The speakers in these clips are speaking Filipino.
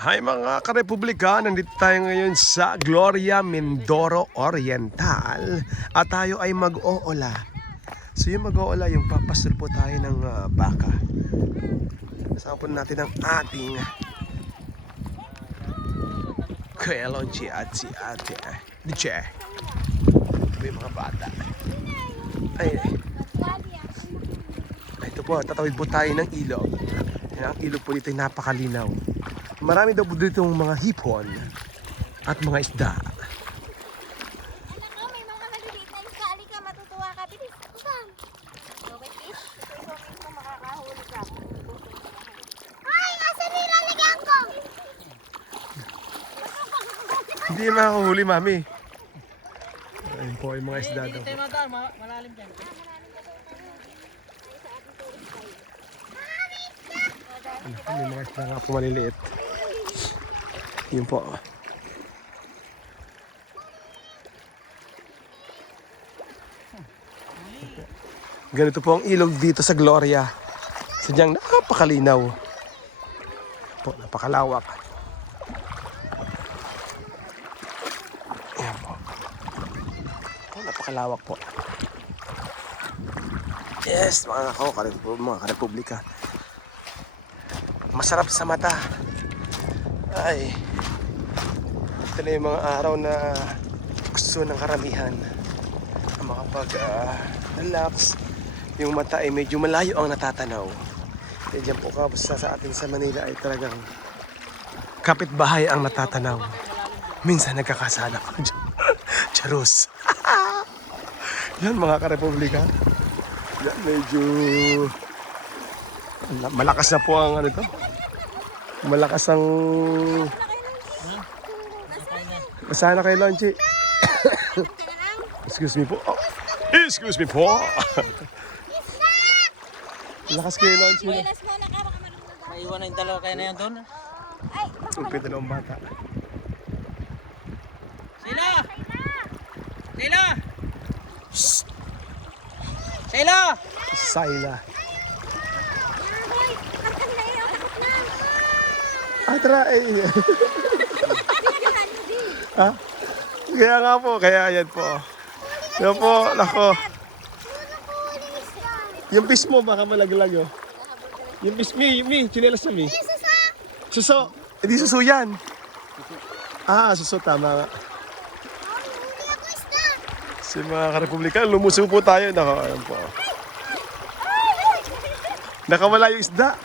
Hi mga karepublika, nandito tayo ngayon sa Gloria Mindoro Oriental at tayo ay mag-oola. So yung mag-oola, yung papasol po tayo ng baka. Kasama po natin ang ating Kuya Lonchi at si Ate Diche. Ito yung mga bata. Ay, ito po, tatawid po tayo ng ilog. Ang ilog po dito ay napakalinaw. Marami daw po dito mga hipon at mga isda. Anak ko, may mga maliliit na isda. Halika, matutuwa ka. Bilis, saan? So, wait, fish. Ito yung moment mo makakahuli ka. Ay, nasa nilalagyan ko! Hindi makakahuli, mami. Ayun po yung mga isda daw. Hindi tayo malalim dyan. May mga isda nga po maliliit. Yun po. Ganito po ang ilog dito sa Gloria. Sadyang napakalinaw. Po, napakalawak. Ayan po. Po, napakalawak po. Yes, mga karepublika. Masarap sa mata. Ay, ito na yung mga araw na gusto ng karamihan na makapag-relax. Yung mata ay medyo malayo ang natatanaw. E dyan po kabusta sa atin sa Manila ay talagang kapitbahay ang natatanaw. Minsan nagkakasala ka dyan. Charus. Yan mga karepublika. Yan, medyo malakas na po ang ano to. Malakas ang basa na kay Lonchi. Excuse me po. Oh. Excuse me po. Lakas kay Lonchi. Buenas mo na ka, baka marunong. Naiwan na yung dalawa kayo na yan doon. Ay, baka Sumpi dalawang bata. Sila! Sila! Sila! Sayla. Hoy, pagkang na yun, takot na. Atra eh. Ha? Kaya nga po, kaya yan po. Yan po, nako. Yung fish mo baka malaglag oh. Yung fish, mi, chinelas na mi. Suso. Hindi suso yan. Ah, suso, tama nga. Si mga karepublikan, lumuso po tayo. Nako, ayan po. Nakawala yung isda.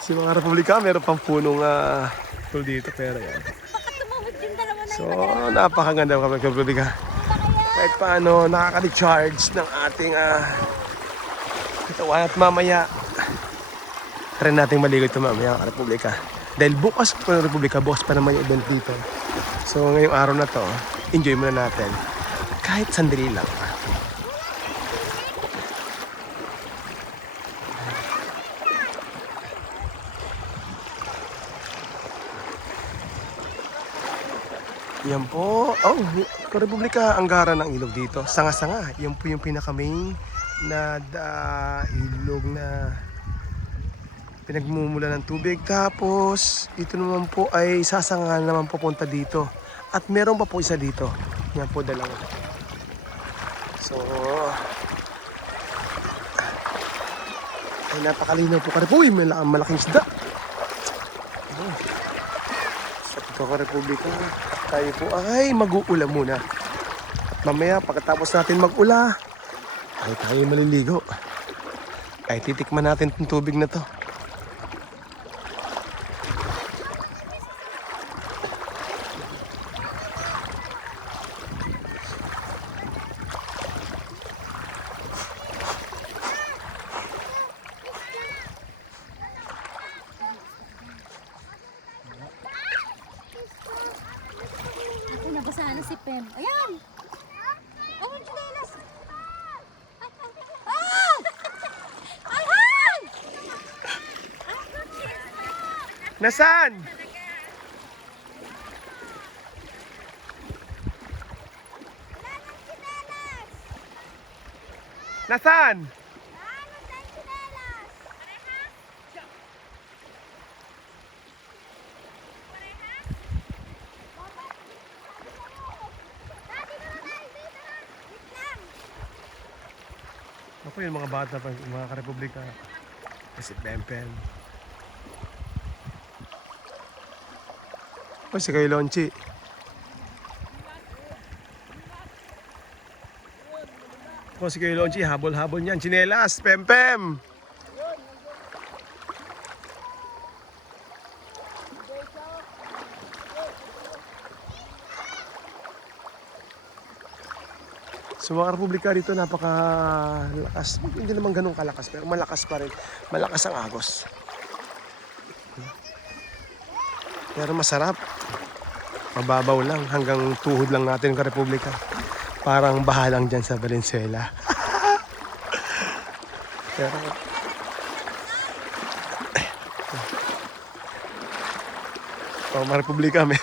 Si mga republika, meron pang punong pool dito, pero yan. Baka tumawid yung dalawa na So, napakaganda mga republika. Kahit paano, nakaka-recharge ng ating katawan at mamaya. Try natin maligo ito mamaya, mga republika. Dahil bukas po ng republika, bukas pa naman yung event dito. So, ngayong araw na to, enjoy muna natin. Kahit sandali lang. Yan po. Oh, Karepublika, Anggara ng ilog dito. Sanga-sanga. Yan po yung pinaka-main na ilog na pinagmumula ng tubig. Tapos, ito naman po ay sasanga naman papunta dito. At meron pa po isa dito. Yan po dalawa. So, ay napakalinaw po Karepublika. Uy, malaking isda. Oh. Sa Karepublika, tayo po ay mag-uula muna. Mamaya pagkatapos natin mag-ula ay tayo maliligo. Ay titikman natin itong tubig na to. Nabasahan na si Pem. Ayan! Oh, chinelas! Ah! Ayan! Nasaan? Nasaan? po yung mga bata pa, yung mga karepublika. Si Pempen. O si Kuya Lonchi. O si Kuya Lonchi, habol-habol niyan. Chinelas, Pempem! So mga republika dito napakalakas. Hindi naman ganun kalakas pero malakas pa rin. Malakas ang agos. Pero masarap. Mababaw lang hanggang tuhod lang natin ka republika. Parang bahalang dyan sa Valenzuela. Pero mga republika may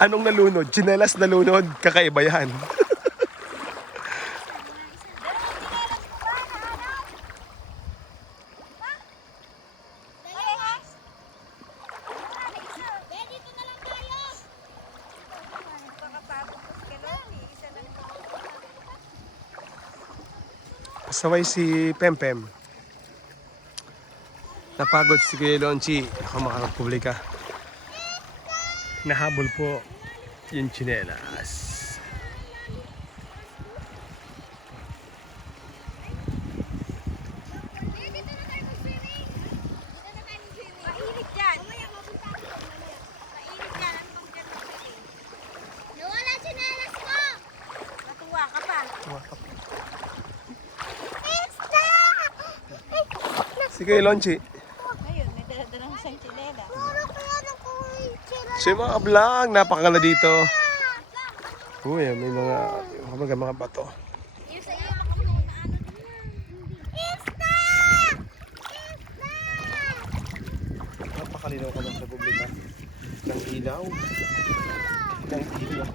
anong nalunod? Chinelas nalunod. Kakaiba yan. Saway si Pempem. Napagod si Kuya Lonchi. Ako mga republika. Nahabol po yung chinelas. Mainit dyan. Mainit dyan. Ano bang dyan mag-swimming? Nawala tsinelas ko! Natuwa ka pa. Si Kuya Lonchi. Ayun, may dala-dalang isang tsinelas. So yung mga vlog, napakaganda dito. Uy, may mga bato. Yung sa iyo, ako na ano Napakalinaw ka ng republika. Ng ilaw. Ng ilaw.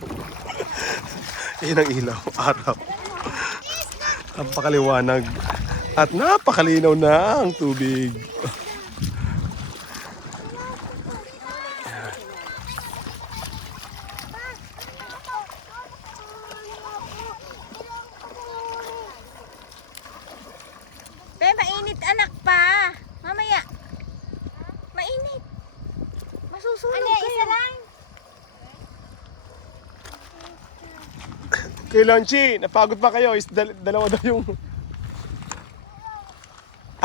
Yan ang ilaw, araw. Napakaliwanag. At napakalinaw na ang tubig. Be, mainit anak pa. Mamaya. Mainit. Masusunog kayo. Isa lang. Kuya Lonchi, napagod pa kayo? Dalawa daw yung...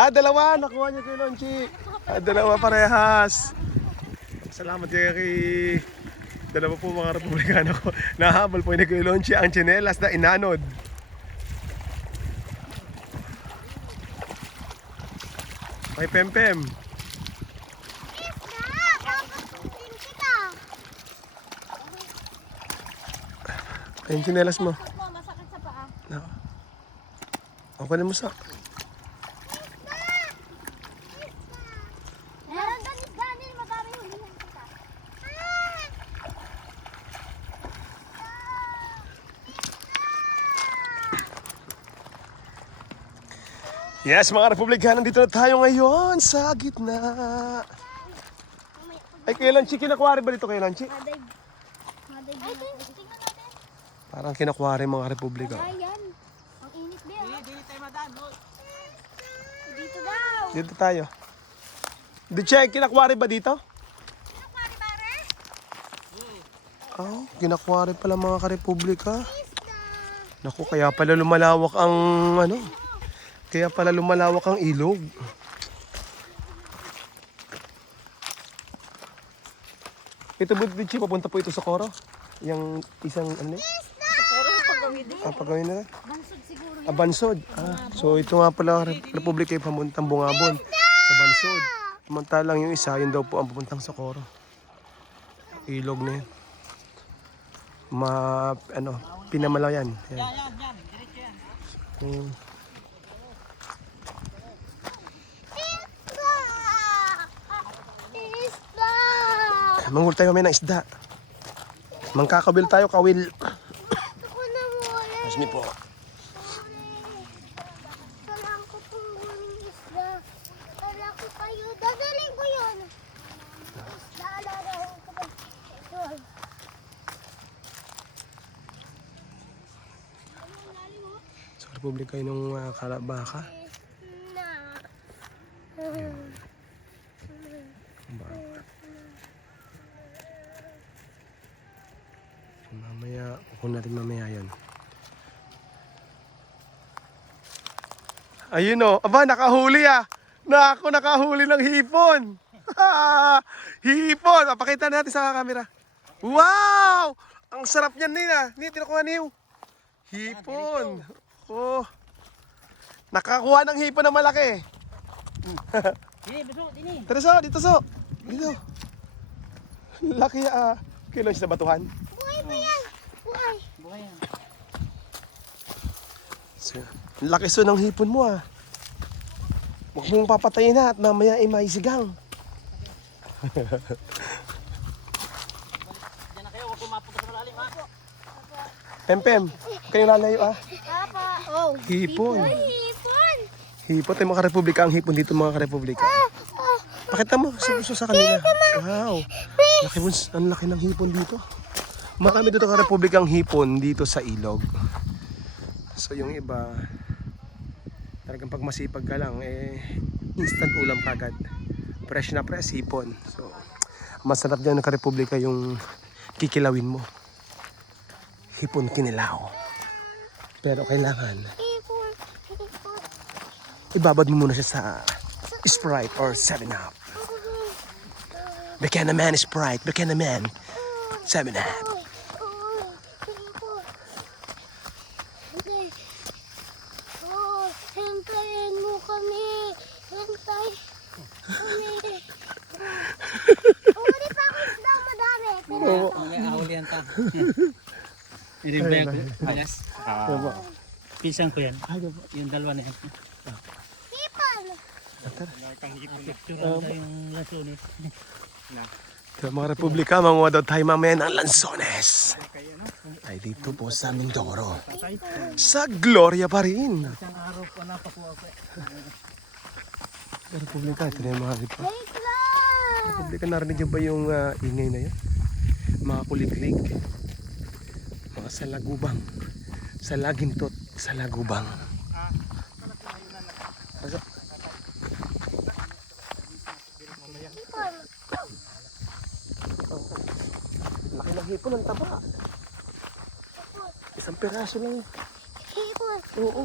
dalawa! Nakuha niya kay Lonchi. Dalawa parehas. Salamat kay dalawa po mga republikano ko. Nahabol po ni Kuya Lonchi ang tsinelas na inanod. Kay Pempem. Ay, yung tsinelas mo. Masakit sa paa. Ako na mo sa... Meron doon is Daniel, madami hulihan kita. Yes, mga republikano, dito na tayo ngayon sa gitna. Ay, Kuya Lonchi, kinakwari ba dito Kuya Lonchi? Ay, tingnan natin. Parang kinakwari mga republika. Ayan. Ang init ba? Dili tayo madaan. Hoy. Dito daw. Dito tayo. Di check, kinakwari ba dito? Ano pare pare? Oh, kinakwari pala mga karepublika. Naku, kaya pala lumalawak ang kaya pala lumalawak ang ilog. Ito ba dito papunta po ito sa Coro? Yung isang pagawin nila? Bansod siguro. Bansod. So ito nga pala Republika yung pamuntang Bungabon sa Bansod. Samantalang yung isa, yun daw po ang papuntang sa Coro. Ilog na yun. Pinamalaw yan. Yan. Yan. Diretso yan. Manghul tayo may ng isda. Mangkakabil tayo, kawil. Ako na muli. Asmi po. Kailangan ko pong huling isda. Kailangan ko kayo. Dadaling ko yun. Isda, alalahin ko ba? Ito. So, Republika yung Kalabaka. Mamaya, kukunin natin mamaya yun. Ayun o, aba nakahuli Naku, nakahuli ng hipon. Hipon, papakita natin sa camera. Wow! Ang sarap niyan Nina. Nina, tinukuha niyo. Hipon. Oh. Nakakuha ng hipon na malaki. Dini, beso, dini. Tara so, dito so. Dito. Laki kilo sa batuhan. Buhay pa yan. Buhay. Buhay yan. So, laki so ng hipon mo Huwag mong papatayin at mamaya ay maisigang. Diyan na kayo, huwag pumapunta sa malalim ha. Pempem, kayo lalayo Papa. Oh. Hipon. Hipon. Hipon tayo mga karepublika. Ang hipon dito mga karepublika. Pakita mo, suso sa kanila. Wow. Laki mo, ang laki ng hipon dito. Marami dito karepublika ang hipon dito sa ilog. So yung iba, talagang pag masipag ka lang, instant ulam kagad. Fresh na fresh, hipon. So, masarap dyan ng karepublika yung kikilawin mo. Hipon kinilaw. Pero kailangan, Hipon. Hipon. ibabad mo muna siya sa Sprite or 7-Up. Bigyan naman Sprite, bigyan naman 7-Up. Hintayin mo kami. Hintay kami. Umuli pa ako isda madami. Oo. May ahulihan ta. Irimbayan ko, alas. Pisang ko yan. Yung dalawa na yan. Hipon. Picture na yung lasones. Sa mga republika, manguha daw tayo mamaya ng lansones. Ay dito po sa Mindoro. Sa Gloria pa rin. Isang araw po napakuha ko. Sa republika, ito na yung mga ripa. Wait lang. Republika, narinig nyo ba yung ingay na yun? Mga kuliglig. Mga salagubang. Salagintot. Salagubang. Hipon. Laki ng hipon, ang taba. Isang peraso lang. Hipon. Oo.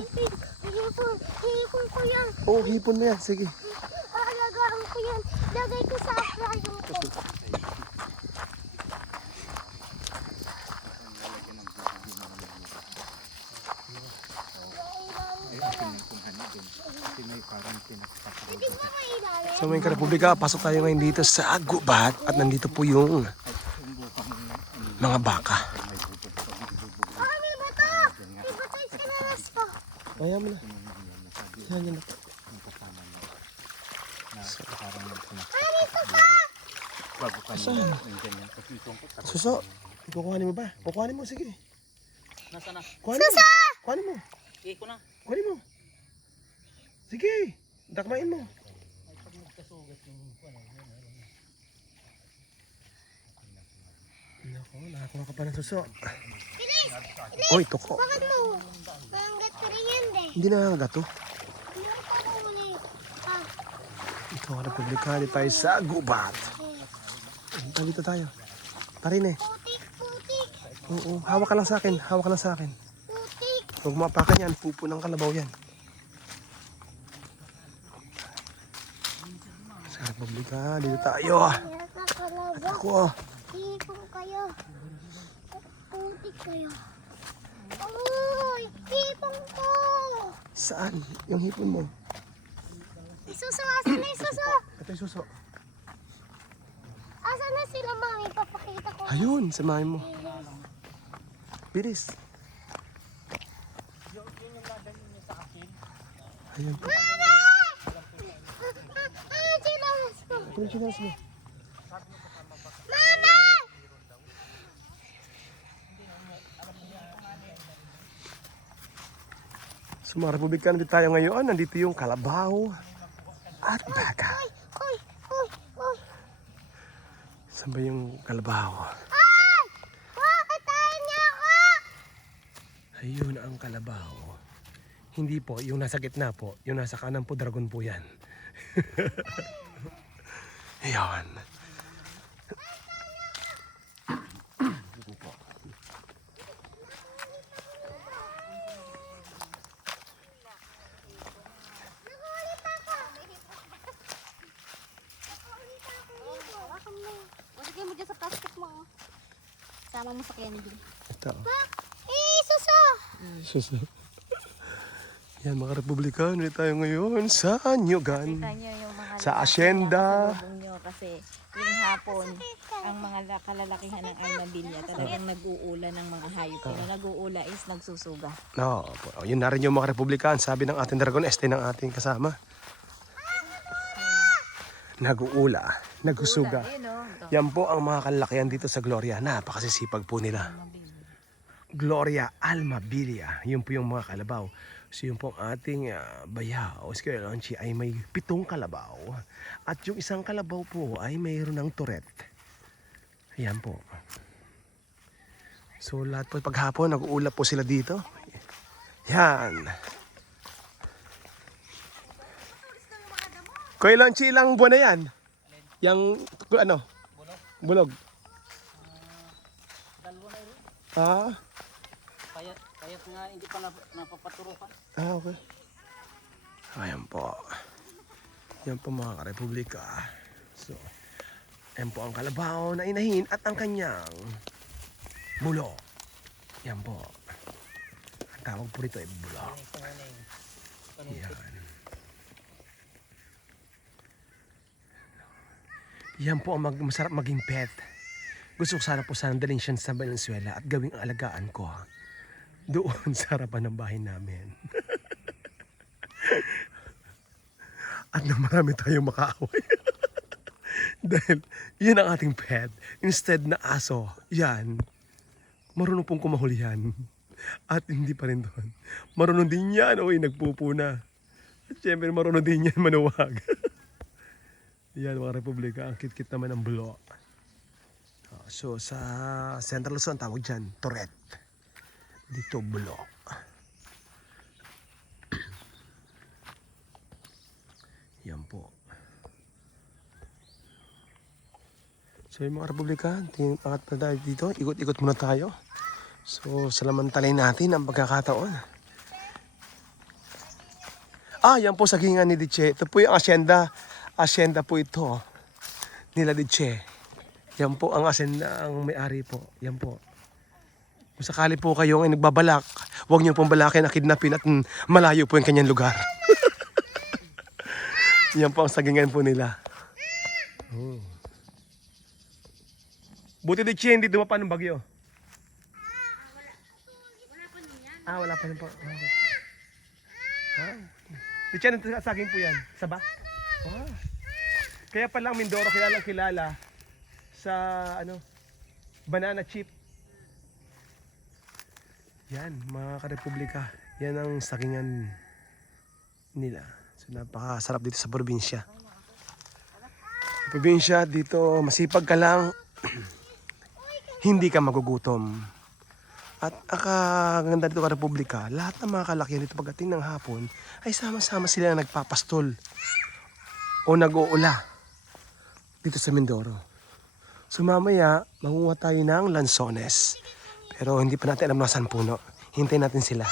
Hipon. Hipon ko yan. Oo, hipon na yan. Sige. Aalagaan ko yan. Lagay ko sa aquarium ko. Hindi mo ko ilalim. So mga karepublika, pasok tayo ngayon dito sa gubat at nandito po yung mga baka. Ah, may bato. May bato yung sinalas ko. Ayaw mo na. Yan, yan. Ah, may susa. Saan? Suso. Kukuhanin mo ba? Kukuhanin mo, sige. Nasa na? Kuhanin mo. Kuhanin mo. Iko na. Kuhanin mo. Sige. Dakmain mo. Nako, nakakuha ka pa ng suso. Bilis. Oy, toko. Bakit mo? Manggat ka rin yan, de. Hindi na gato. Hindi ako pahuli. Ah, Ito ang republika. Dito tayo sa gubat. Dito tayo. Tarin eh. putik, putik, Oo, hawak ka lang sa akin. Hawak ka lang sa akin. putik. Huwag mapakan yan. Pupo ng kalabaw yan. Sa republika. Dito tayo. Yata kalabo. Ako. Hipon kayo. Putik kayo. Uy, hipon ko. Saan? Yung hipon mo. Isuso, asan na isuso? Ito yung suso. Asan na sila, mami? Papakita ko. Ayun, samahin mo. Bilis. Ayun. Mama! Chilas ko. Ito yung chinas mo. Mama! Sa mga republika nandito tayo ngayon. Nandito yung kalabaw at baka. Uy, uy, uy, uy. Saan ba yung kalabaw? Ay! Bakit tayo niya ako? Ayun ang kalabaw. Hindi po, yung nasa gitna po. Yung nasa kanan po, dragon po yan. Ayan. Sige mo dyan sa plastic mo. Sama mo sa candy. Ito. Suso! Suso. Yan mga Republikano, tayo ngayon sa Anyugan. Kita nyo yung mga Sa asyenda. nyo kasi yung hapon, ang mga kalalakihan ng Armabilia talagang nag-uula ng mga hayop. Yung nag-uula is nagsusuga. No, yun na rin yung mga Republikan. Sabi ng ating Dragon Este ng ating kasama. Nag-uula, nagsusuga. Yan po ang mga kalalakihan dito sa Gloria. Napakasisipag po nila. Gloria Almabilia. Yun po yung mga kalabaw. So yun po ang ating bayaw. Si Kuya Lonchi ay may 7 kalabaw. At yung isang kalabaw po ay mayroon ng Tourette. Ayan po. So lahat po paghapon nag-uulap po sila dito. Yan. Kuya Lonchi, ilang buwan na yan? Yang ano? Bulog. Dalawa na rin. Ah, Kaya nga hindi pa napapaturukan. okay. Ayan po. Yan po mga karepublika. So, yan po ang kalabaw na inahin at ang kanyang bulo. Yan po. Ang tawag po rito ay bulo. Yan. Yan po ang masarap maging pet. Gusto ko sana po dalhin siya sa Valenzuela at gawing alagaan ko. Doon sa harapan ng bahay namin. At na marami tayong makaaway. Dahil yun ang ating pet. Instead na aso, yan. Marunong pong kumahuli yan. At hindi pa rin doon. Marunong din yan, oy, nagpupuna. At syempre marunong din yan manuwag. Yan mga Republika, ang kit-kit naman ng bulo. So sa Central Luzon, tawag dyan, Tourette. Dito, bulo. Yan po. So yung mga Republika, angat pa tayo dito. Ikot-ikot muna tayo. So salamantalayin natin ang pagkakataon. Yan po sagingan ni Diche. Ito po yung asyenda. Asyenda po ito nila Diche. Yan po ang asyenda, ang may-ari po. Yan po. Kung sakali po kayong ay nagbabalak, huwag niyo pong balakin na kidnapin at malayo po yung kanyang lugar. Yan po ang sagingan po nila. Buti Diche, hindi dumapan ng bagyo. Wala pa rin po. Diche, ano saging po yan? Saba? Kaya palang Mindoro kilala sa banana chip. Yan, mga karepublika. Yan ang sakingan nila. So napakasarap dito sa probinsya. Sa probinsya dito, masipag ka lang, hindi ka magugutom. At ang ganda dito karepublika, lahat ng mga kalakihan dito pagdating ng hapon, ay sama-sama sila na nagpapastol o nag-uula dito sa Mindoro. So mamaya, mangunguha tayo ng lansones. Pero hindi pa natin alam na saan puno. Hintayin natin sila.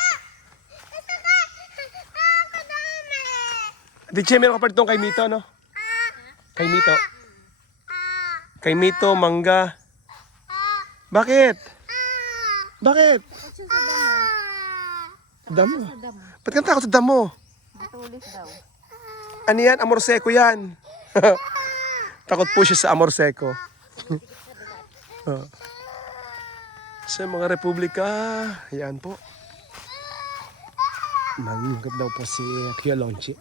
Diche, meron ka pa ditong kay Mito, no? Kay Mito. Kay Mito, mangga. Bakit? Bakit? Damo. Ba't kang takot sa damo? Matulis daw. Ano yan? Amor seko yan. Takot po siya sa amor seko. Sa mga Republika, yan po. Nangugat daw po si Kuya Lonchi.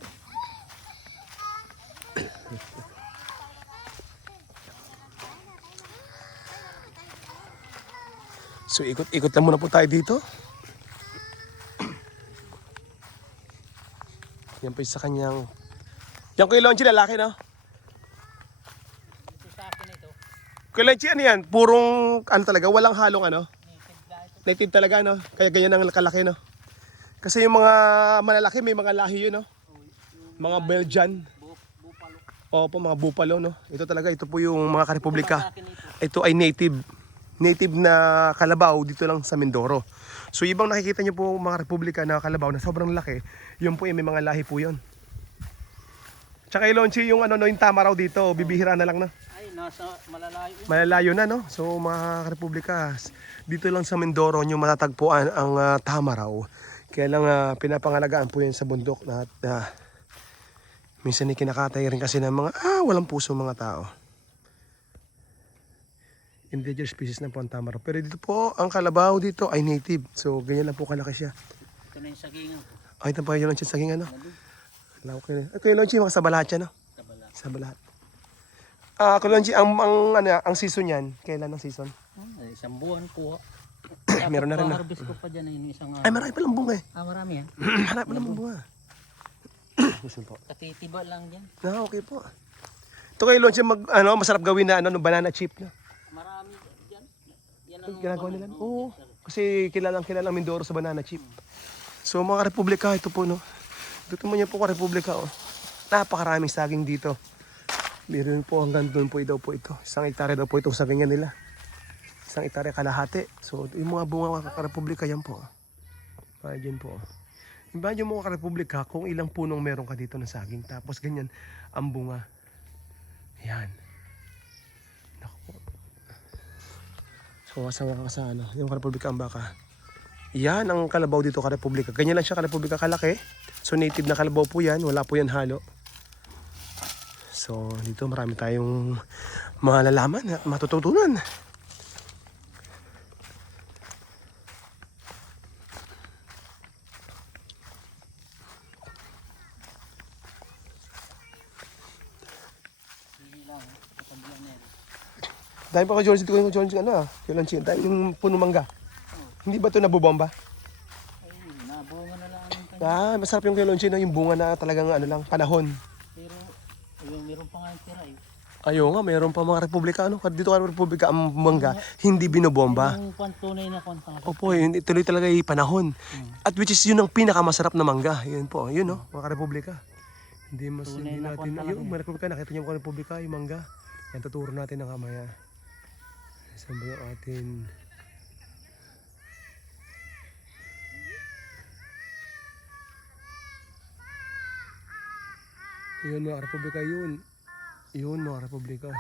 So ikot-ikot lang muna po tayo dito. Yan po yung sa kanyang... Yan Kuya Lonchi, lalaki, no? Ito sa akin ito. Kuya Lonchi, ano yan? Purong, ano talaga, walang halong ano? Native talaga, no? Kaya ganyan ang kalaki, no? Kasi yung mga malalaki, may mga lahi yun, no? Mga Belgian. Bupalo. Opo, mga Bupalo, no? Ito talaga, ito po yung mga karepublika. Sa akin ito. Ito ay native na kalabaw dito lang sa Mindoro. So ibang nakikita nyo po mga republika na kalabaw na sobrang laki, yun po yung may mga lahi po yun. Tsaka Ilonchi, yung ano no, yung tama raw dito, bibihira na lang na. Ay, nasa malalayo. Malalayo na, no? So mga republika, dito lang sa Mindoro nyo matatagpuan ang tama raw. Kaya lang pinapangalagaan po yan sa bundok na minsan kinakatay rin kasi ng mga walang puso mga tao. Endangered species na po ang tama raw. Pero dito po, ang kalabaw dito ay native. So ganyan lang po kalaki siya. Ito na yung sagingan ko. Ay, ito pa yung luncheon saging ano. Lawak yun. Ito yung luncheon, mga sabalat siya, no? Tabala. Sabalat. Kulonji, ang season yan, kailan ang season? Isang buwan po. Meron na rin na. Harvest ko pa dyan yung isang Ay, marami palang bunga eh. marami yan. Marami palang bunga. Gusto po. Katitiba lang dyan. Okay po. Ito kayo luncheon, masarap gawin na banana chip na. Marami dyan. Yan ang Ginagawa nila. Oo. Kasi kilalang Mindoro sa banana chip. So mga republika, ito po no. Dito mo niya po republika oh. Napakaraming saging dito. Meron po hanggang doon po daw po ito. 1 hektarya daw po itong sagingan nila. 1 hektarya kalahati. So yung mga bunga mga republika yan po. Dyan po. Imagine mo mga republika kung ilang punong meron ka dito ng saging. Tapos ganyan ang bunga. Yan. Naku po. So kasama ka sa yung republika ang baka. Yan ang kalabaw dito ka-republika. Ganyan lang siya ka-republika kalaki. So native na kalabaw po yan. Wala po yan halo. So dito marami tayong malalaman at matututunan. Dahil pa ko George, dito ko George dahil yung puno mangga. Hindi ba ito nabobomba? Ay, nabunga na lang ang kanya. Masarap yung kilonchi na yung bunga na talagang panahon. Pero, meron pa nga yung tira eh. Ayo nga, mayroon pa mga republika dito ka republika ang mangga, hindi binobomba. Yung tunay na kwanta. Opo, yun, ituloy talaga yung panahon. At which is yun ang pinakamasarap na mangga. Yun po, yun mga republika. Hindi natin, yung mga republika, nakita niyo mga republika, yung mangga. Yan, tuturo natin ng kamaya. Saan ba yung atin? Yun mga republika, yun. Yun mga republika.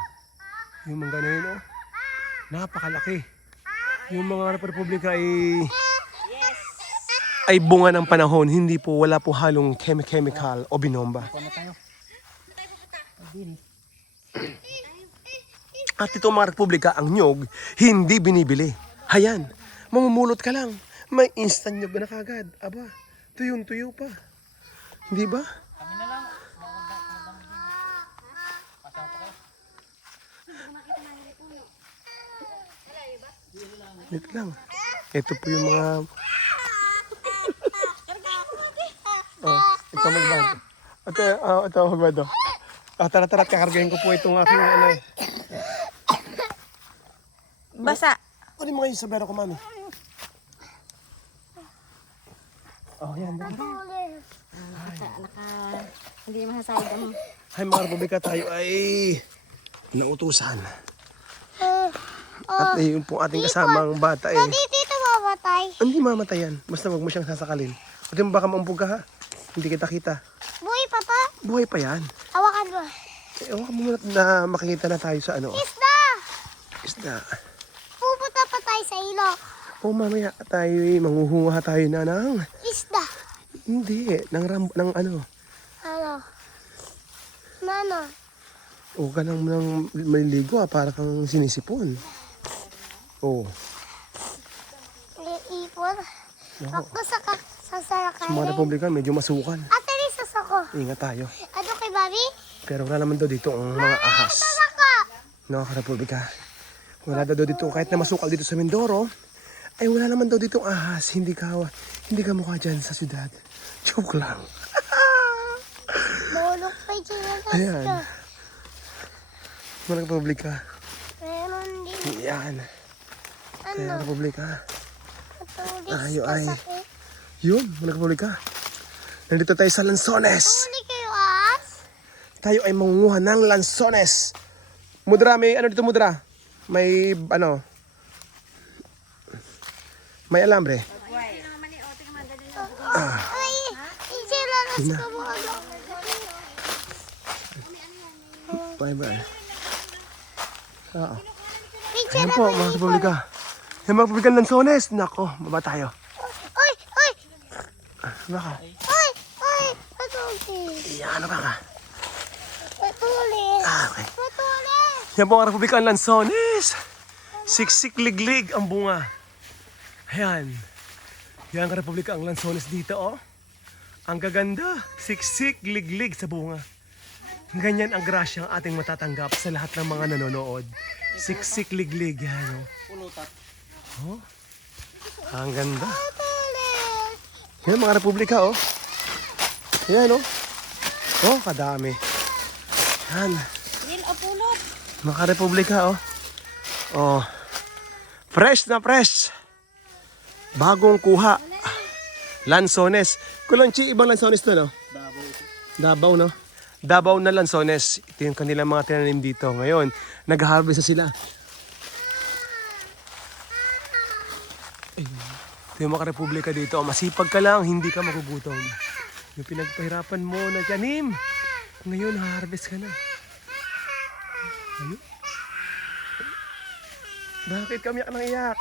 Yung mangga na yun, napakalaki. Yung mga republika ay bunga ng panahon, hindi po, wala po halong chemical o binomba. Ano tayo? At ito mga republika, ang nyog, hindi binibili. Hayan, mamumulot ka lang. May instant nyog na kagad. Aba, tuyong-tuyo pa. Hindi ba? Kami na lang. Pasang pa kayo. Dito lang. Ito po yung mga... ito magbado. Ito magbado. Tara, kakargahin ko po itong aking Basa. Ano yung mga yung sablero ko, mami? Yan. Hindi masasabi mo. Ay, mga republika, tayo ay nautusan. At yun po ating kasamang bata Hindi dito mamatay. Hindi mamatay yan. Basta wag mo siyang sasakalin. Pati mo baka maumpog ka ha. Hindi kita kita. Buhay pa to? Buhay pa yan. Hawakan mo. Ewan ka muna na makikita na tayo sa Isda! Isda. Pupunta pa tayo sa ilog. Mamaya tayo manguhuha tayo na ng... Isda. Hindi, ng Ano? Nano? Huwag ka lang may ligo para kang sinisipon. Ipon. Ako sa sasarakan. Sa mga republika, medyo masukal. Ate, lisas ako. Ingat tayo. Ano kay Bobby? Pero wala naman daw dito ang mga ahas. Ako. No, republika. Wala daw dito, kahit na masukal dito sa Mindoro, ay wala naman daw dito ang ahas. Hindi ka mukha dyan sa syudad. Joke lang. Bulok pa dyan. Ayan. Mga republika. Meron din. Yan. Ano? Kaya republika. Matulis Tayo ka ay sakit. Yun, nagpapuli ka. Nandito tayo sa Lanzones. Huli kayo, As? Tayo ay mangunguha ng Lanzones. Mudra, may ano dito Mudra? May ano? May alambre. Ay, sila na sa mga. Bye bye. Oo. Picture Ayan po, mga republika. Ayan mga republika ng Lanzones. Nako, baba tayo. Oy, oy, Baka. oy, oy, patuli. Yan, ano ka? Patuli. Okay. Patuli. Yan po mga republika ng Lanzones. Siksik liglig ang bunga. Ayan. Yan ang republika ang Lanzones dito, oh. Ang gaganda. Siksik liglig sa bunga. Ganyan ang grasya ang ating matatanggap sa lahat ng mga nanonood. Siksik liglig. Yan, oh. Pulutat. Oh. Ang ganda. Patuli. Yan mga republika, oh. Yan, oh. Oh, kadami. Yan. Din o pulot. Mga republika, oh. Oh. Fresh na fresh. Bagong kuha. Lanzones. Kulonchi, ibang Lanzones to, no? Davao, no? Davao na Lanzones. Ito yung kanilang mga tinanim dito. Ngayon, nag-harvest na sila. Ito yung mga republika dito. Masipag ka lang, hindi ka magugutom. Yung pinagpahirapan mo na tanim, ngayon harvest ka na. Ayun. Bakit kami nang iyak?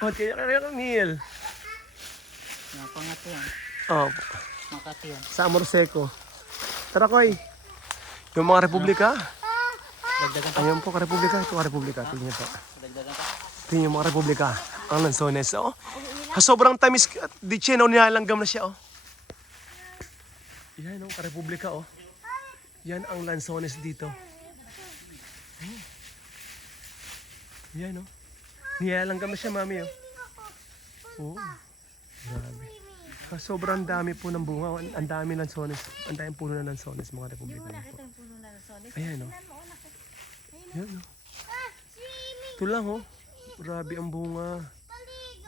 Bakit kaya kaya Neil? Napangat yan. Oh, Makati yan. sa Amorseco. Tara, Koy. Yung mga republika. Dagdagan pa. Ayun po, ka-republika. Ito ka-republika. Tingnan niyo po. Dagdagan pa. Tingnan yung mga republika. Ang Lanzones, oh. Sobrang tamis. Di siya, no, nilalanggam na siya, oh. Yan, oh, ka-republika, oh. Yan ang Lanzones dito. Oh. Yan, oh. Nilalanggam na siya, mami, oh. Oh. Grabe. Sobrang dami po ng bunga. Ang dami Lanzones. Ang daming puno ng Lanzones, mga republika po. Ayan, oh. Yan, oh. Ito lang, oh. Grabe ang bunga.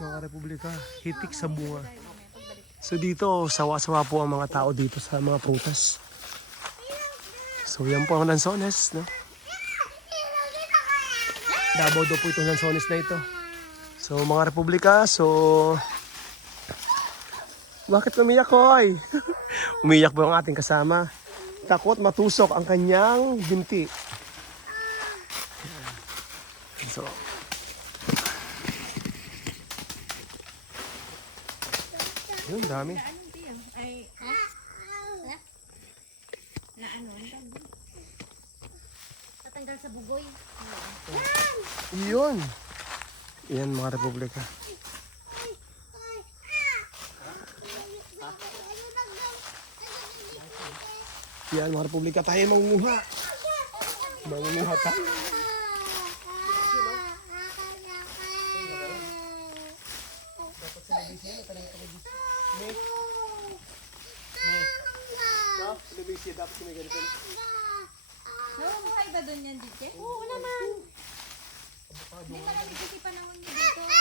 Mga republika. Hitik sa bunga. So dito, sawa-sawa po ang mga tao dito sa mga prutas. So yan po ang Lanzones, no? Davao daw po itong Lanzones na ito. So mga republika, so... Bakit umiyak, Koy? Umiyak po ang ating kasama. Takot matusok ang kanyang binti. So, yun, dami. Ay, ha? Na ano? Tatanggal sa buboy. Yun. Yan mga republika. Yan mga republika. Tayo mangunguha. Mangunguha tayo. Dapat may ganito. Nabubuhay ba doon yan, Dike? Oo naman. Hindi pa nabibiti pa naman niya dito. Ha?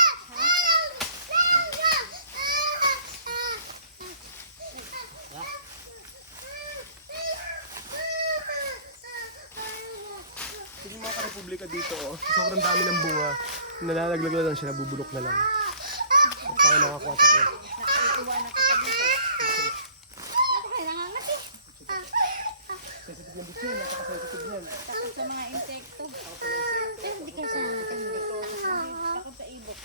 Yung mga ka-republika dito, oh, sobrang dami ng bunga. Nalalaglag na lang siya, nabubulok na lang. At tayo nakakuha tayo. Sensitive ng bitsin, napaka-sensitive niyan. Takot sa mga insekto. Pero hindi kayo sana natahimik. Takot sa ibok.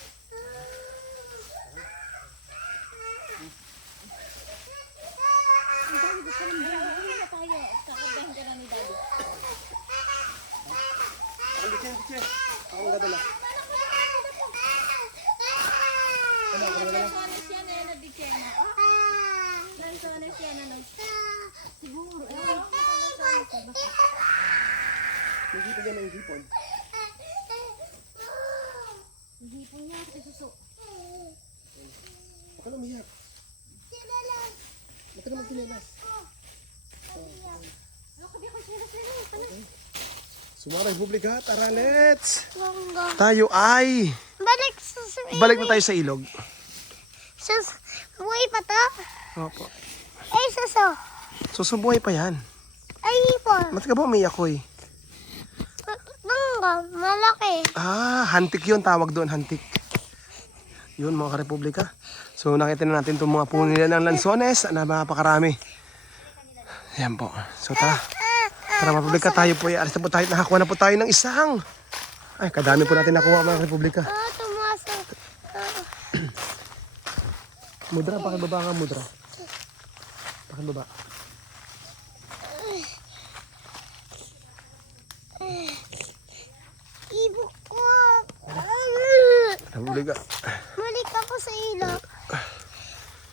Ang dami gusto ng buhay. Uwi na tayo. Takot ka na ni Daddy. Ang bitsin. Ako ang gadala. Lanzones yan eh, na-Dikena. Lanzones yan, ano? Siguro. Yung hipon yan, yung hipon. Yung hipon niya, sa suso. Baka na umiyak. Baka na magkinelas. Ano ka di ako sila? So So mga Republika, tara let's! Langga. Tayo ay Balik sa balik na tayo sa ilog. Sus, buhay pa to? Opo. Ay, suso. Susubuhay pa yan. Ay, hipon. Mati ka ba umiyak ko eh? Langga, malaki. Hantik yun, tawag doon, hantik. Yun mga Republika. So nakita na natin itong mga puno nila ng lansones na napakarami. Yan po. So tara. Tara mga Republika, tayo po ay alis na po tayo. Nakakuha na po tayo ng isang. Ay, kadami po natin nakuha mga Republika. Tumasok. Mudra, pakibaba nga mudra. Pakibaba. Ibok ko. Republika. Balik ako sa ilog.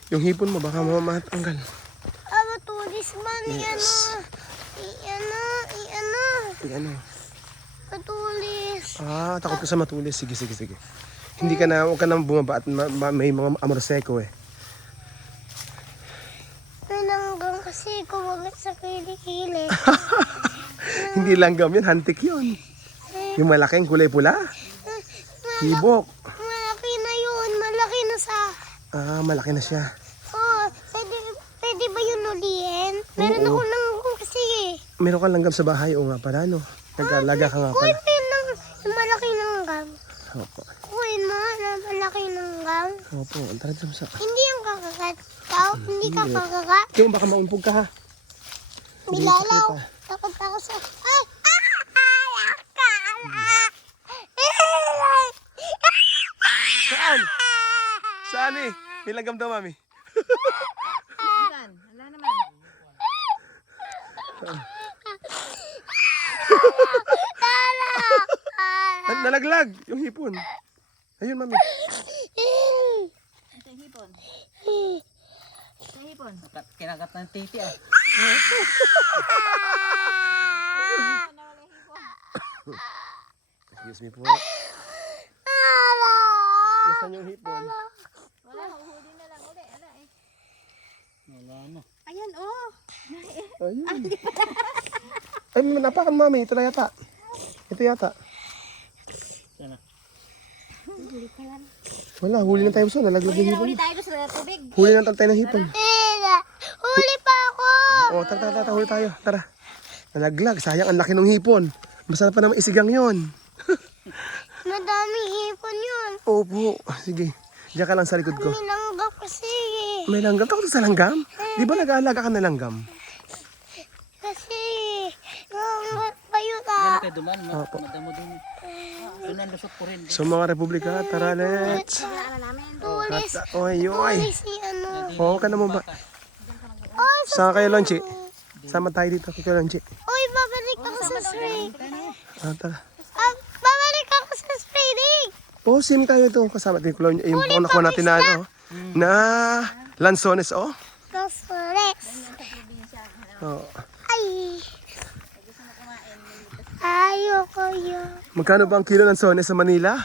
Yung hipon mo baka mamatanggal. Matulis man. Yes. Iano. Ano? Matulis. Takot ka sa matulis. Sige. Hindi ka na, huwag ka na bumaba at may mga amorseko eh. Nanggang kasi kumagit sa kilikili. Hindi langgam yun, hantik yun. Yung malaking kulay pula. Hibok. Malaki na yun. Malaki na sa... Malaki na siya. Oh, pwede ba yun ulihin? Meron Oo. ako nanggang kasi eh. Meron ka langgam sa bahay o nga pala, no? Nag-alaga ka nga Kuhin pala. mo yun ng malaki nanggam. Opo. Kuhin mo ng malaki nanggam. Opo, ang tara dun sa... Hindi yung kakagat. Hindi ka kakagat. Kaya baka maumpog ka ha. Bilalaw. Takot ako sa... Ay! Saan? Saan eh? May langgam daw, mami. Saan? Wala naman. Nalaglag yung hipon. Ayun, mami. Ito yung hipon. Ito yung hipon. Kinagat ng titi ah. Excuse me po. Nasaan yung hipon? Wala, huhuli na lang uli. Ala eh. Wala na. Ayan, oh. Ayun. Ay, napakan mami. Ito na yata. Ito yata. Sana. Wala, huli na tayo. So, nalaglag yung hipon. Huli tayo sa tubig. Huli na tayo ng hipon. Huli pa ako. Tara, huli tayo. Tara. Nalaglag. Sayang, ang laki ng hipon. Masarap pa naman isigang yun. Madaming hipon yun. Opo. Sige. Diyan ka lang sa likod ko. Minanggap kasi eh. May langgam. Takot sa langgam? Di ba nag-aalaga ka na langgam? Kasi, nangat pa yun Yan ah. kayo duman. Madamo dun. Doon ang lusot ko rin. So mga Republika, tara let's. Wala namin. Tulis. Oy. Tulis si ano. Oo ka naman ba? Oh, Saan kayo, Lonchi? Sama tayo dito kay Lonchi. Uy, babalik ako sa spray. Tara. Babalik ako sa spray dig. Oh, same tayo ito. Kasama tayo Lonchi. Yung nakuha natin na ano. Na lansones, oh. Dos flores. Oh. Ay. Ayoko yun. Magkano ba ang kilo ng lansones sa Manila?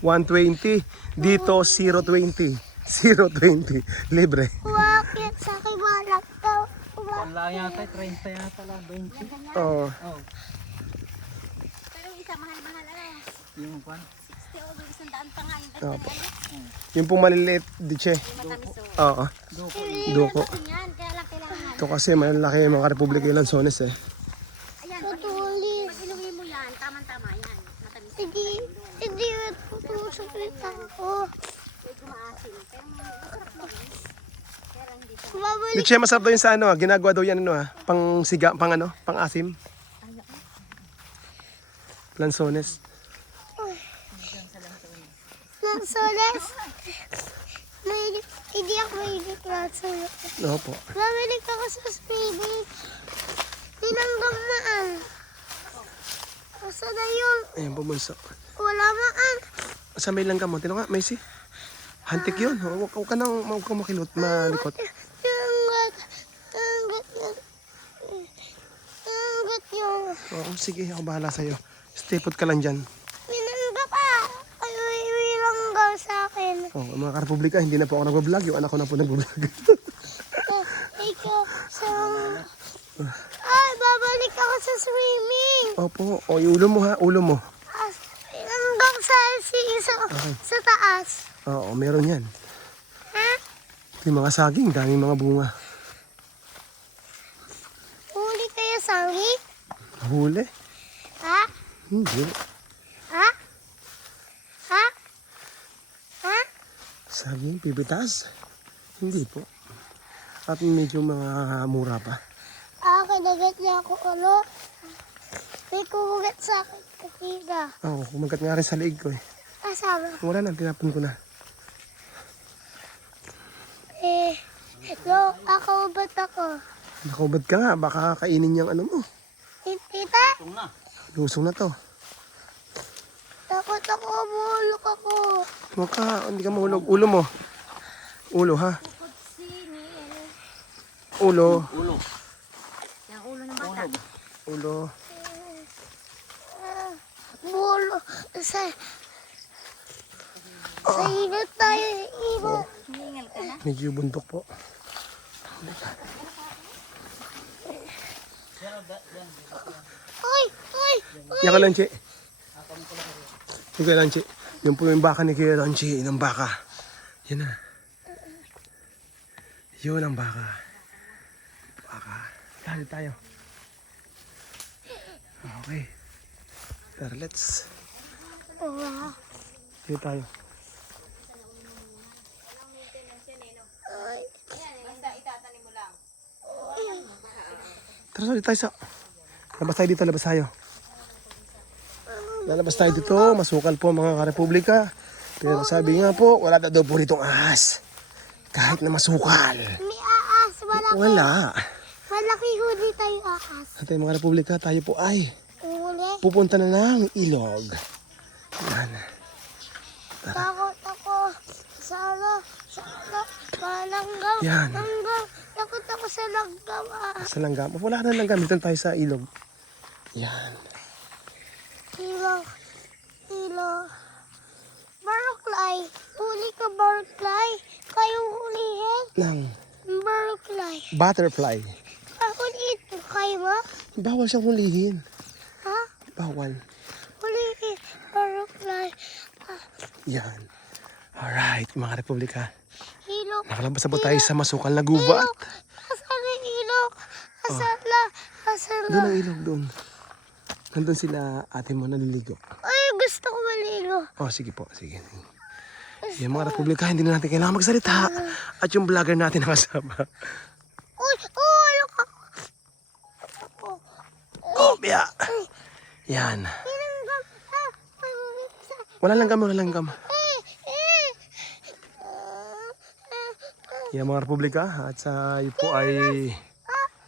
120. Dito, 0.20. 0.20. Libre. Bakit sa akin balak daw? Wala yata. 30 yata lang. 20. Oh. Oh. Pero yung isa mahal-mahal ano. Yung kwan. 60 o 100 pa nga yung Opo. Yung pong maliliit, diche. matamis o. Oo. Duko. Yan, kaya lang kailangan. Ito kasi malaki yung mga Republika yung lansones eh. Ayan, tutulis. Pag inuwi mo yan, tama-tama yan. Matamis. Hindi tutusok rin ako. May kumaasin. Pero masarap mo rin. Pero hindi siya. Babalik. Diche, masarap daw yun sa ano, ginagawa daw yan ano pang siga, pang ano, pang asim. Lansones. Ng soles. Hindi ako mahilig ng soles. Opo. Babalik ako sa speeding. Tinanggap maan. Asa na yung Ayan, bumunso. wala maan. Sa may langgam mo, tino nga, may si. Hantik yun. Huwag ka nang makilot, malikot. Tanggat. Tanggat yun. Tanggat yun. Oo, sige, ako bahala sa'yo. Stay put ka lang dyan. Tinanggap ah. Ay, langgaw sa akin. Oh, mga Republika, hindi na po ako nag-vlog. Yung anak ko na po nag-vlog. Ikaw sa... Ay, babalik ako sa swimming. Opo. O, yung ulo mo ha. Ulo mo. Hanggang sa sa taas. Oo, meron yan. Ha? Yung mga saging, daming mga bunga. Huli kayo, Sangi? Huli? Ha? Hindi. Ha? Ha? Ha? Saging, pipitas? Hindi po. At medyo mga mura pa. Kinagat niya ako ulo. May kumugat sa akin kanina. Oo, kumagat nga rin sa leeg ko eh. Kasama. Wala na, tinapon ko na. Ako ba't ako? Nakubad ka nga, baka kainin niyang ano mo. Tita? Lusong na to. Takot ako, mahulog ako. Huwag ka, hindi ka mahulog. Ulo mo. Ulo ha? Ulo. Ulo. Yung ulo ng bata. Ulo. Bulo. Sa inot tayo, inot. Hiningal ka na. Medyo bundok po. Uy! Uy! Yan ka, Lanchi. Yan ka, Lanchi. Yan po yung baka ni Kuya Lanchi. Yung baka. Yan na. Yun ang baka. Baka. Dali tayo. Okay. Tara, let's. Wow. Dito tayo. Tara, dito tayo sa... Labas tayo dito, labas tayo. Lalabas tayo dito, masukal po mga karepublika. Pero sabi nga po, wala na daw po ritong ahas. Kahit na masukal. May aas. Wala. Malaki huli tayo aas. At tayo mga republika, tayo po ay Huli. pupunta na ng ilog. Yan. Takot ako. Sana. Malanggaw. Yan. Langgam. Takot ako sa langgam. Sa langgam. Wala ka na langgam. Dito tayo sa ilog. Yan. Ilaw. Ilaw. Barklay. Huli ka, barklay. Kayong hulihin. Lang. Barklay. Butterfly. Hulihin kayo mo? Bawal siyang hulihin. Ha? Bawal. Hulihin. Barklay. Yan. Alright, mga republika. Ilog. Nakalabas na po tayo sa masukal na gubat. Asan ang ilog? Asan na? Asan na? Doon ang ilog doon. Nandun sila ate mo naliligo. Ay, gusto ko maligo. Oh, sige po, sige. Yan mga republika, hindi na natin kailangan magsalita. At yung vlogger natin nakasama. Uy! Alok ako. Oh, biya! Yan. Ilanggam. Wala langgam, wala langgam. Yan mga republika, at sa iyo po ay...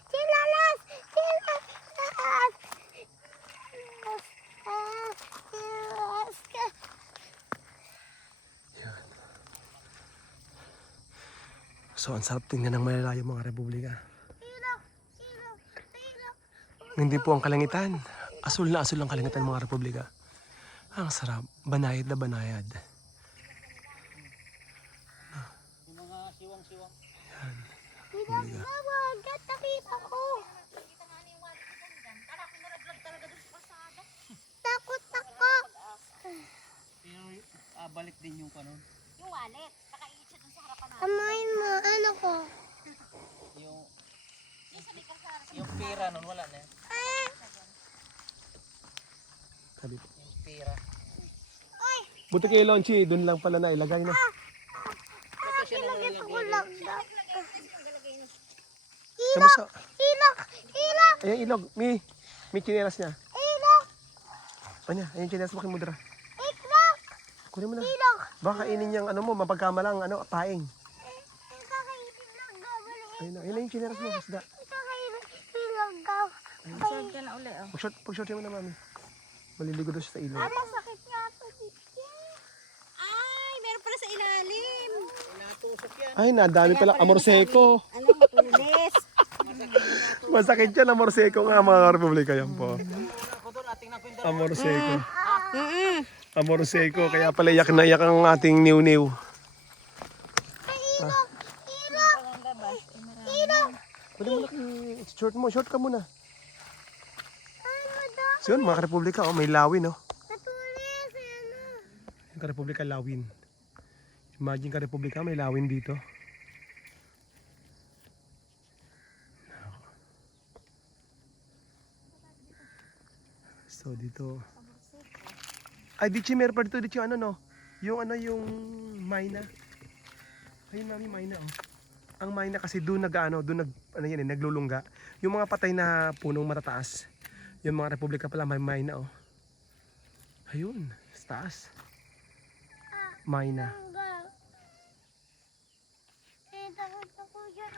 Chilalas! Chilalas! Chilalas ka. So, ang sarap tingnan ng malalayo mga republika. Ilaw! Ilaw! Ilaw! Hindi po ang kalangitan. Asul na asul ang kalangitan mga republika. Ang sarap. Banayad na banayad. Yung mga siwang-siwang. Pinagdawag at nakita ko. Takot ako. Pero balik din yung kanon. Yung wallet. Nakaingit siya dun sa harapan natin. Amayin mo, ano ko? Yung pera nun, wala na yan. Sabi po. Yung pera. Buti kay Lonchi, doon lang pala na ilagay na. Pinagit ko lang daw. Kamusta? Ilok! Ilok! Ayan ilog. May chinelas niya. Ilok! Ano niya? Ayan chinelas mo kay Mudra. Ilok! Kunin mo na. Ilok! Baka kainin niyang ano mo, mapagkamalang paing. Ikakainin lang daw. Ayun na, ayun na yung chinelas mo. Isda. Ikakainin lang daw. Saan ka na uli, oh. Pag-short mo na mami. Maliligo daw siya sa ilog. Ano sakit nga ito dito? Ay, meron pala sa ilalim. Ay, nadami pala amorseko. Ano, matulis. Masakit yan, amorseko nga mga republika yan po. Amorseko. Amorseko, kaya pala iyak na iyak ang ating niw-niw. Ilok! Ilok! Ilok! Pwede mo na short mo, short ka muna. So yun, mga Republika, oh, may lawin, oh. Matulis, ano? Yung Republika lawin. Imagine Republika, may lawin dito. So dito. Ay, di meron pa dito, di ano, no? Yung ano, yung Mayna. Ayun, mami, Mayna, oh. Ang Mayna kasi doon ano yan, naglulungga. Yung mga patay na punong matataas. Yung mga Republika pala, may Mayna, oh. Ayun, sa taas. Mayna. Takot ako dyan.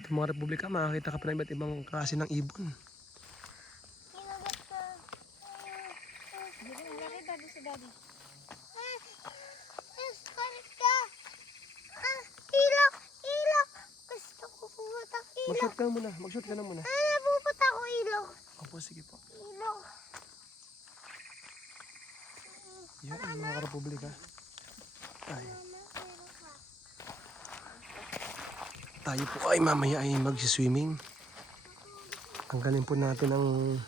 Ito mga Republika, makakita ka pa ng iba't ibang klase ng ibon. Kinagat ka. Kalit ka. Ilok, ilok. Gusto ko pumunta ilok. Mag-shot ka na muna, mag-shot ka na muna. Pupunta ko ilok. Opo, sige po. Ilok. Yan, mga Republika. Ay. Tayo po ay mamaya ay mag-swimming. Tanggalin po natin ang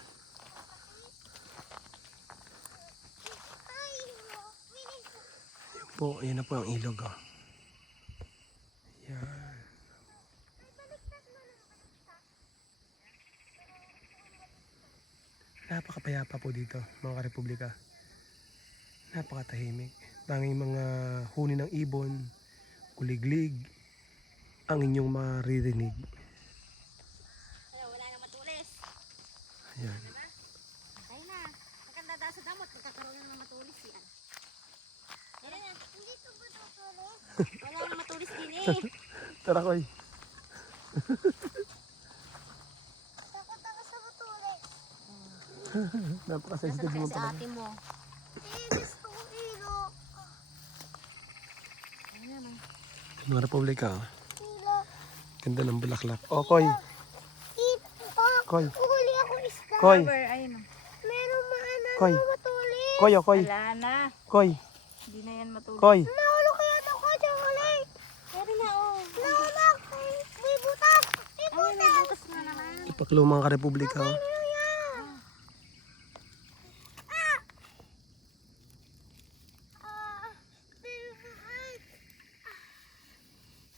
yan po, ayan na po ang ilog. Oh. Yan. Napakapayapa po dito, mga Republika. Napakatahimik. Tanging mga huni ng ibon, kuliglig, ang inyong maririnig. Wala nang matulis. Ayan. Ay na. Maganda daw sa damot. Magkakaroon na ng matulis yan. Ayan na. Hindi ito ba tutuloy? Wala nang matulis din eh. Tara, Koy. Takot ako sa matuloy. Napaka-sensitive mo Sa talaga. ate mo. Gusto ko ilok. Ayan naman. Mga Republika, oh. Ilok. Ganda ng bulaklak. Oh, Koy. Ilok. Koy. Uhuli ako isda. Koy. Ayun. Meron maana Koy. na matulis. Koy, oh, Koy. Wala na. Koy. Hindi na yan matulis. Koy. Nahulog kaya ako dyan ulit. Meron na oh. Nahulog. May butas. May Ay, may butas na naman. Ipaklo mga Republika, oh.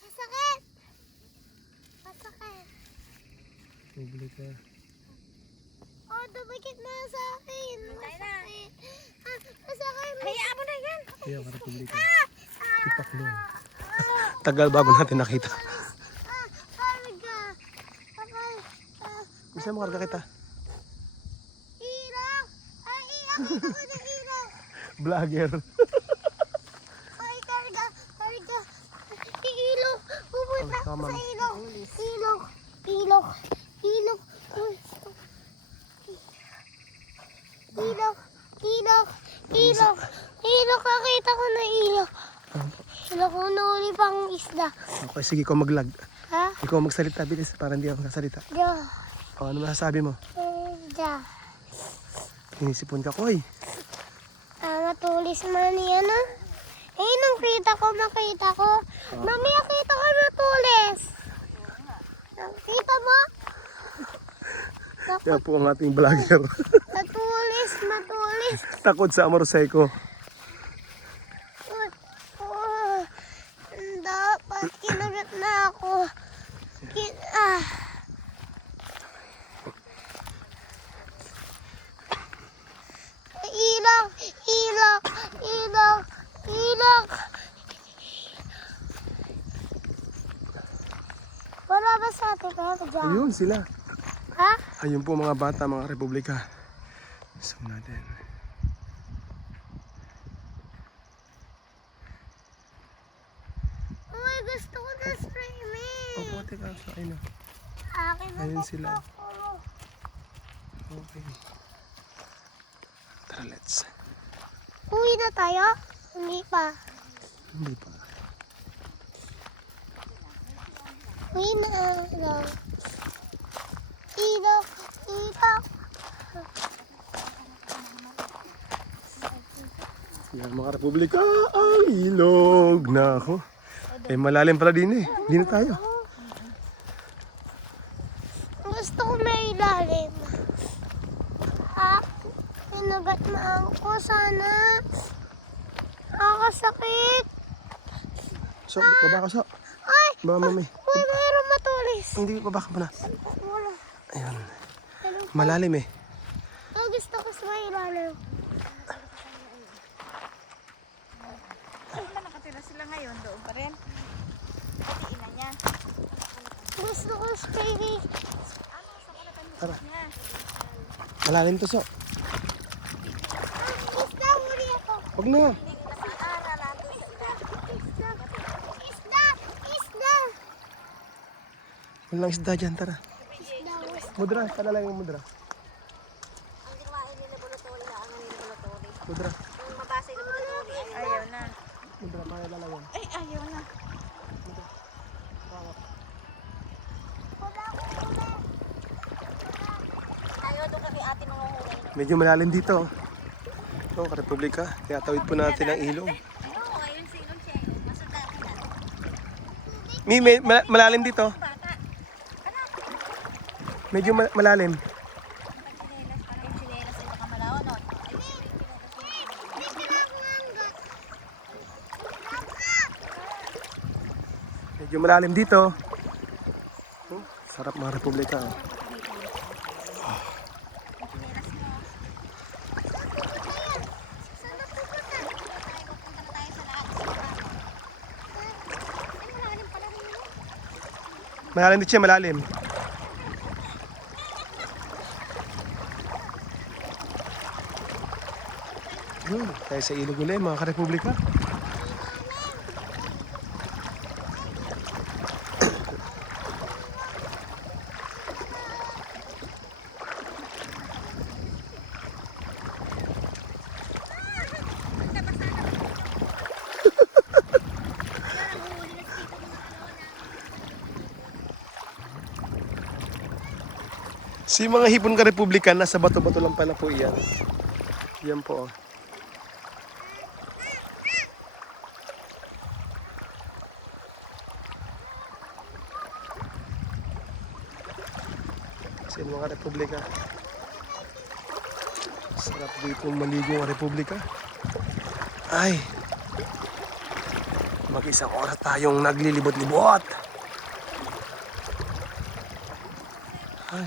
Masakit. Masakit. Republika. Oh, dumikit na sa akin. Masakit. Masakit. Hayaan mo na yan. Ayan, mga Republika. Ipaklo. Tagal bago natin nakita. Karga. Kapal. Gusto mo karga kita? Ilaw. Ay, iakit ako ng ilaw. Vlogger. Ay, karga. Karga. Ilaw. Pupunta ako sa ilaw. Ilaw. Ilaw. Ilaw. Ilaw. Ilaw. Ilaw. Ilaw. Kakita ko na ilaw. Ilaw ko nahuli pang isda. Okay, sige, ikaw mag-vlog. Ha? Ikaw magsalita, bilis, para hindi ako magsasalita. Ja. O, ano masasabi mo? Ja. Inisipon ka, Koy. Matulis man yan ah. Eh, nung makita ko. Mami, nakita ko matulis. Nakita mo? Kaya po ang ating vlogger. Matulis, matulis. Takot sa Amorseco. Dapat kinagat na ako. Ilaw, ilaw, ilaw, ilaw. Wala ba sa atin kaya dyan? Ayun sila. Ha? Ayun po mga bata, mga Republika. Zoom natin. Uy, gusto ko na swimming. Opo, teka. Ayun na. Akin na Ayun po sila. ako. Okay. Tara, let's. Uwi na tayo? Hindi pa. Hindi pa. Uwi na. Ilaw. Ilaw. Ilaw. Yan mga Republika, ang ilog na ako. Eh malalim pala din eh. Hindi na tayo. Gusto ko may ilalim. Ha? kinagat na ako. Sana. Nakakasakit. So, baba ka, so. Ay! Baba, mami. Uy, mayroong matulis. Hindi, baba ka muna. Wala. Ayun. Ano? Malalim eh. Oh, gusto ko sa ilalim. Sila nakatira sila ngayon doon pa rin. Pati ina niya. Gusto ko sa baby. Ano sa kalatan Tara. niya? Malalim to, so. Isda, huli ako. Huwag na. Hindi kita sa ara nandun sa ila. Isda. Isda. Walang isda dyan, tara. Isda. Mudra, tala lang yung mudra. Ang ginawain nila Bolotori na ang nila Bolotori. Mudra. Ang mabasa nila Bolotori ayaw na. Mudra, kaya lalagyan. Ay ayaw na. Wala akong huli. Ayaw doon kami ate manguhulay. Medyo malalim dito. Oh, Republika. Kaya tawid po natin ang ilog. Oo, ayun si Ilong siya. Masada na. May malalim dito. Bata. Medyo malalim. Pagsinelas pa yung sinelas ay baka malawan no. Ay, Dito na ako hanggat. Medyo malalim dito. Oh, sarap mga Republika. Oh. sinelas mo. Saan na pupunta? Punta na tayo sa lahat. Ay, malalim pala rin yun. Malalim dito siya, malalim. Tayo sa ilog ulit mga ka-Republika. Si mga hipon ka-Republikan, nasa bato-bato lang pala po iyan. Yan po. Oh. Sa mga Republika. Sarap dito maligo ang Republika. Ay! Mag-isang oras tayong naglilibot-libot. Ay!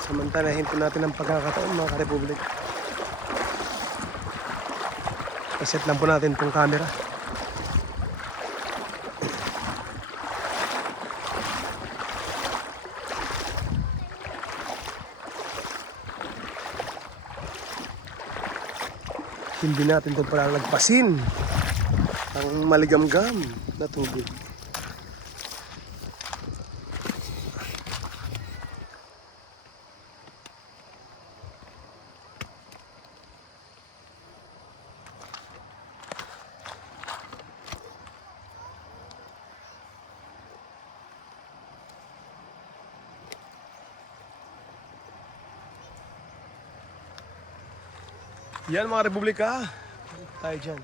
Samantalahin po natin ang pagkakataon mga ka-Republika. Kaset lang po natin itong camera. Hindi natin ito palalagpasin ang maligamgam na tubig. Yan mga Republika. Tayo dyan.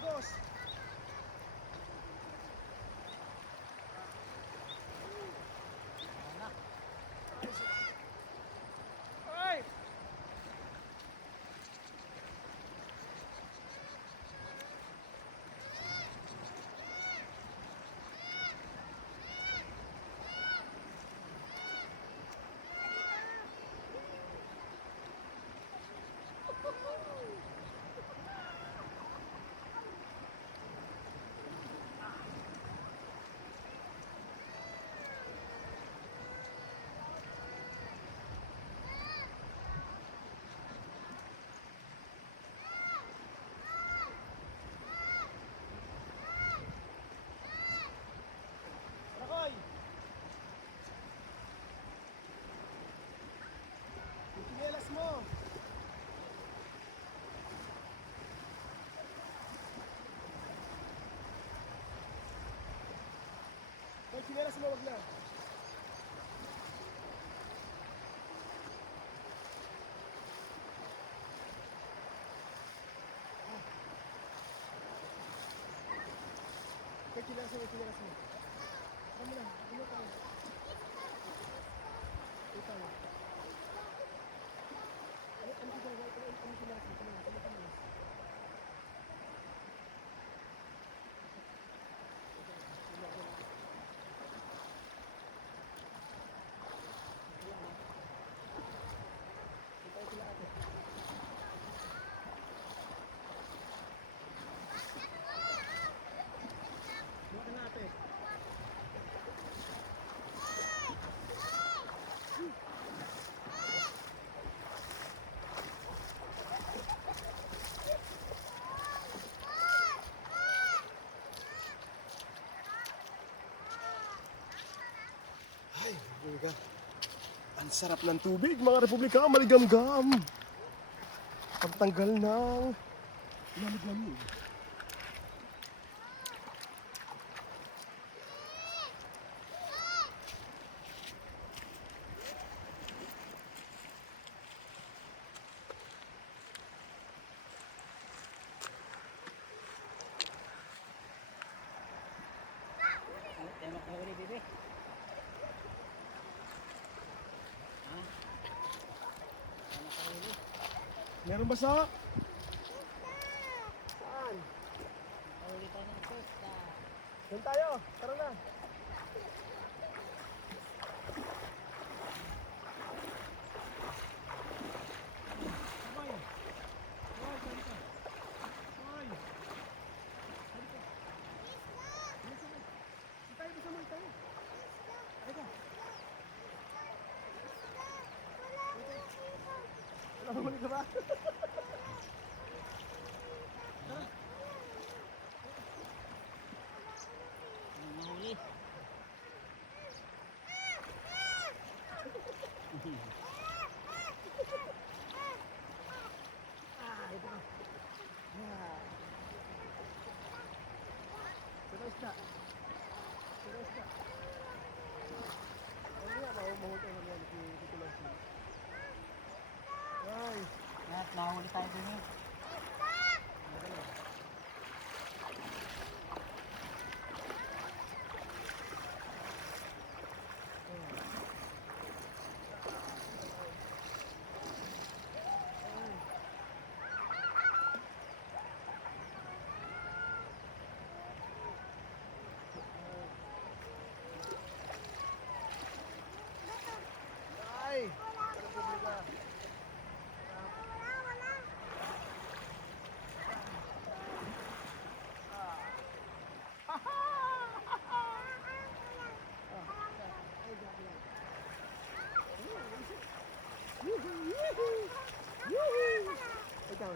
Agos! Alright! Rakoy! Yung chinelas mo! Yung chinelas mo, wag na. Yung chinelas mo, yung chinelas mo. Ano na, ano tayo? Ito tayo. Ano chinelas mo? Ano chinelas mo? Ano chinelas mo? Buka na ate. Ay, Republika. Ang sarap ng tubig, mga Republika. Maligamgam. Pagtanggal ng lamig-lamig. Tayo makahuli, bebe. Ha? Tayo makahuli. Meron ba sa? Saan? Makahuli tayo ng pesta. Doon tayo. Tara na. Sabay. Sabay, sabay ka. Sabay. Sabay ka. Sabay, sabay. Tayo, sabay tayo. Ay ka. Wala mo ka ba? Ano mahuli? Sabay ka. Sabay ka. Ano nga, mahuli tayo ng yan. Dito lang siya. Ay. At nahuli tayo dun eh. Ay! Republika. Ikaw.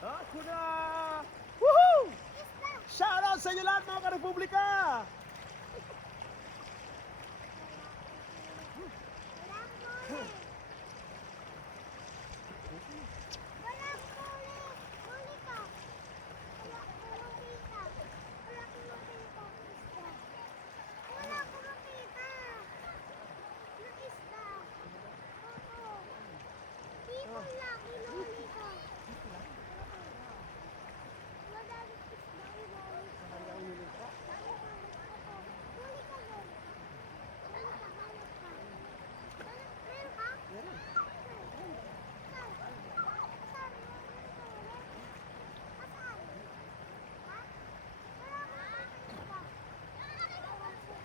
Ako na! Woohoo! Shoutout sa inyo lahat mga ka-Republika! Walang huli. Walang huli. Huli ka. Wala kumakita. Wala kumakita. Isda. Wala kumakita. Na isda. Oo. Hipon lang. Hinuli ko. Madalit isda. Hinuli ko. Huli ka doon. Huli ka. Hanap ka. Meron ka? Meron. Saan? Saan? Saan? Ha? Wala ka nakakita.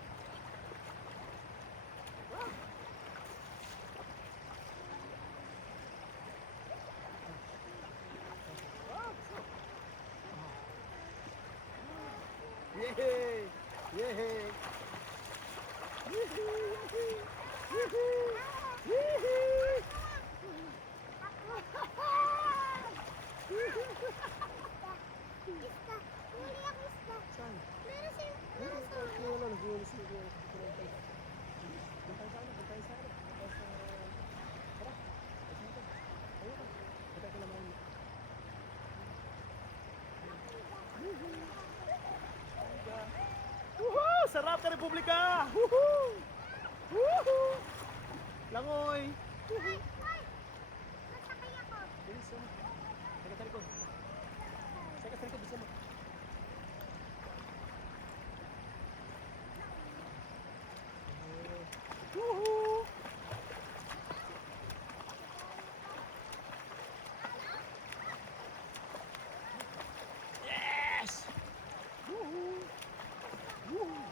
Yehey! Yehey! Isda. Huli ang isda. Saan? Meron siya. Meron siya. Wala, nag-uwi sila. Doon tayo sa ano? Doon tayo sa ano? Doon tayo sa... Tara! Ayun ka. Ayun ka. Doon tayo kailangan. Woohoo! Sarap ka Republika! Woohoo! Woohoo! Langoy! Ay! Ay! Nasakay ako. Bilis mo. Teka sa likod. Teka sa likod, bisa mo. Woohoo! Yes! Woohoo! Woohoo!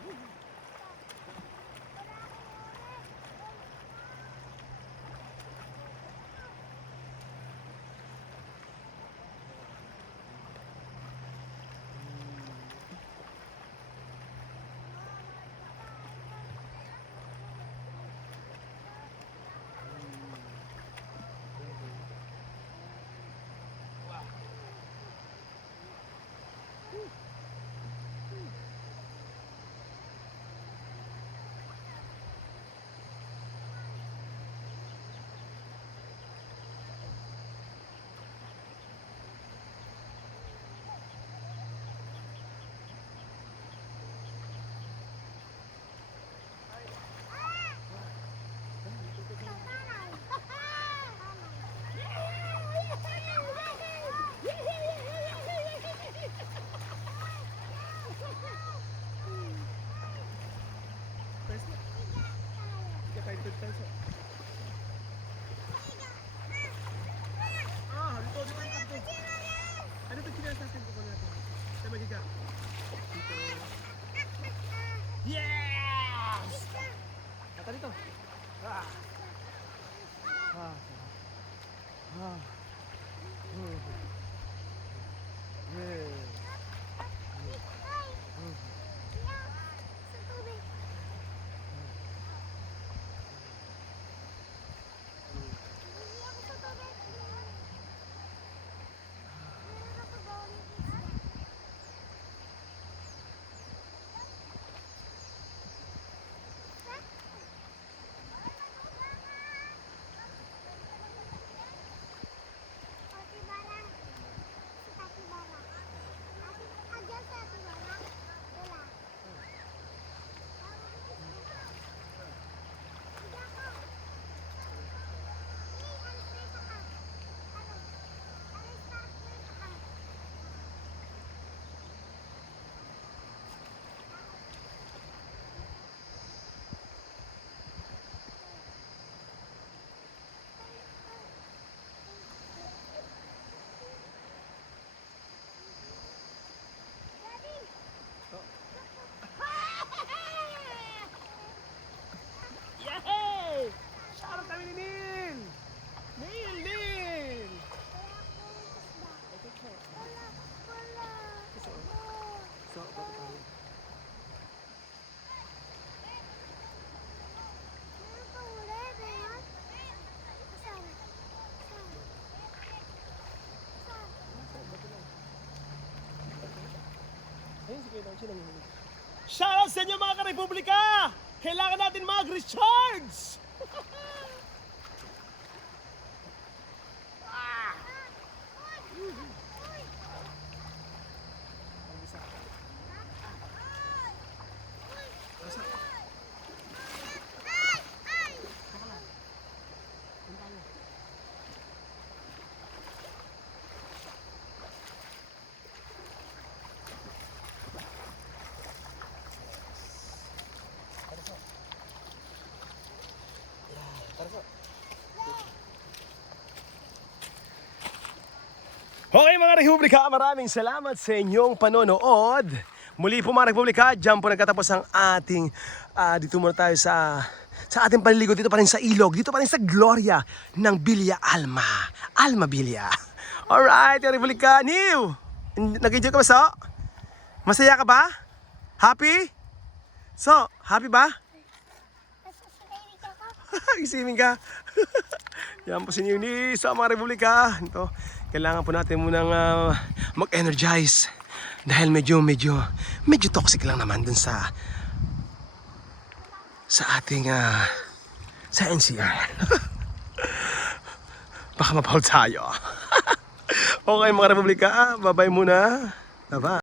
Ano ito sinasasin ko natin? Sa magiga. Dito. Yes! Kata dito. Ah. Ah. Ah. Yeah. Sa tubig. Hindi ako sa tubig. Meron ako bawang isda. Pati barang. Shoutout sa inyo mga ka-Republika! Kailangan natin mag-recharge! Okay mga Republika, maraming salamat sa inyong panonood. Muli po mga Republika, dyan po nagkatapos ang ating, dito muna tayo sa ating panliligo, dito pa rin sa ilog, dito pa rin sa Gloria ng Villa Alma. Alma Villa. Alright, mga Republika, New! Nag-enjoy ka ba, So? Masaya ka ba? Happy? So, happy ba? Isiming ka. Yan po si Newnie sa mga Republika. Ito, kailangan po natin munang mag-energize. Dahil medyo toxic lang naman dun sa ating sa NCR. Baka mapahol tayo. Okay mga Republika, bye-bye muna. Bye-bye.